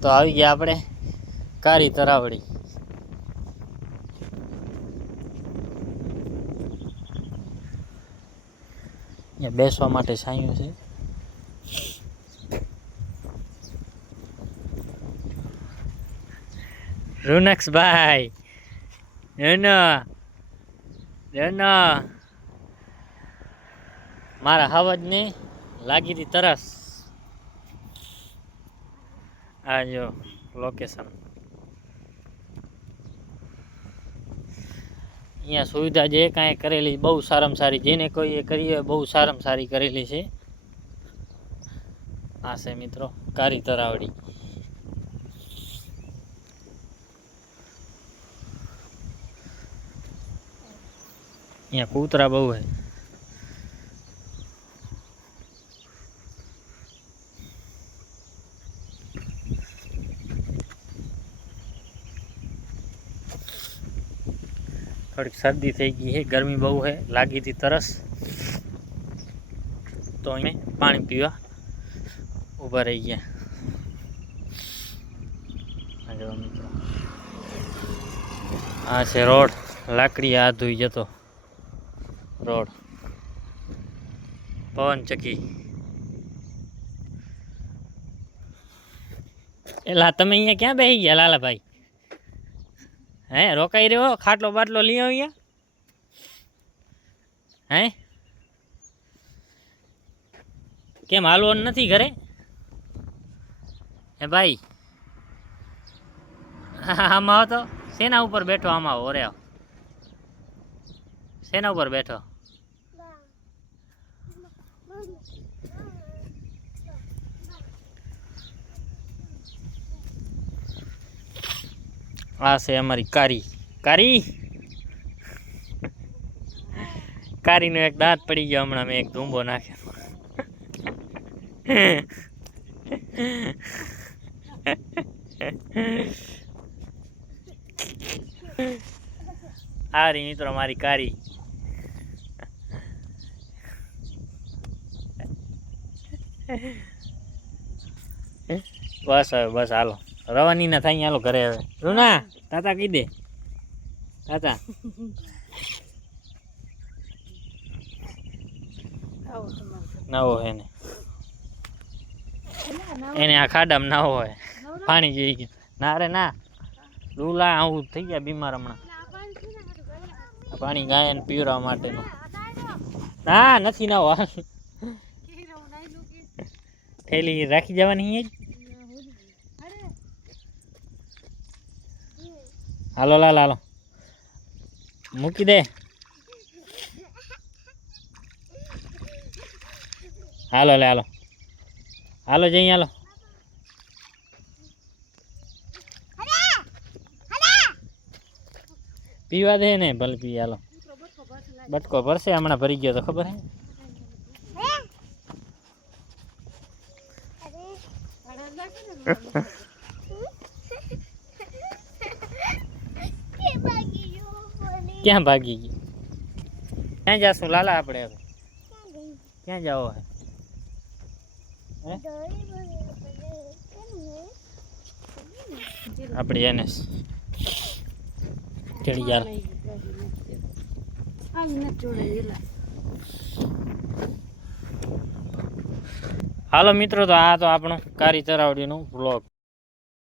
તો આવી ગયા આપણે કારી તરાવડી. અહીંયા બેસવા માટે છાંયું છે. રૂનક્ષભાઈ મારા હવજને લાગી હતી તરસ. આ જો લોકેશન. અહીંયા સુવિધા જે કાંઈ કરેલી બહુ સારામાં સારી, જેને કોઈ એ કરી બહુ સારામાં સારી કરેલી છે. આ છે મિત્રો કારી તરાવડી. અહીંયા કૂતરા બહુ હે. થોડીક શરદી થઈ ગઈ છે, ગરમી બહુ છે, લાગી હતી તરસ, તો અમે પાણી પીવા ઊભા રહી ગયા. આ છે રોડ, લાકડી આ ધોઈ જતો રોડ, પવન ચકી. એલા તમે અહીંયા ક્યાં બેસી ગયા લાલાભાઈ? હે રોકાઈ રહ્યો? ખાટલો બાટલો લઈ આવ્યા? હે કેમ હાલવાનું નથી ઘરે? હે ભાઈ આમાં તો શેના ઉપર બેઠો? આમાં ઓરે શેના ઉપર બેઠો? આ છે અમારી કારી. કારીનો એક દાંત પડી ગયો હમણાં, મેં એક ધૂંબો નાખ્યો. આ રી મિત્રો મારી કારી. બસ હવે બસ હાલો, રવાની ના થાય હાલો ઘરે. હવે રૂના તાતા કહી દે, તાતા. નવો હે ને એને આ ખાડામાં ના હોય, પાણી જઈ ગયું. ના રે ના રૂલા આવું થઈ ગયા બીમાર હમણાં. પાણી ગાયને પીવડાવવા માટેનું. ના નથી ના હોય, થેલી રાખી જવાની. હાલો લાલ હાલો મૂકી દે. હાલો લે હાલો હાલો જઈ હાલો. પીવા દે ને ભલે પી. હાલો બટકો ભરશે હમણાં, ભરી ગયો તો ખબર હે. ક્યાં ભાગી ગઈ? ક્યાં જાશું લાલા આપણે? ક્યાં જાઓ હે? આપડી એને ચડી યાર. હાલો મિત્રો, તો આ તો આપણો કારી તરાવડીનો વ્લોગ.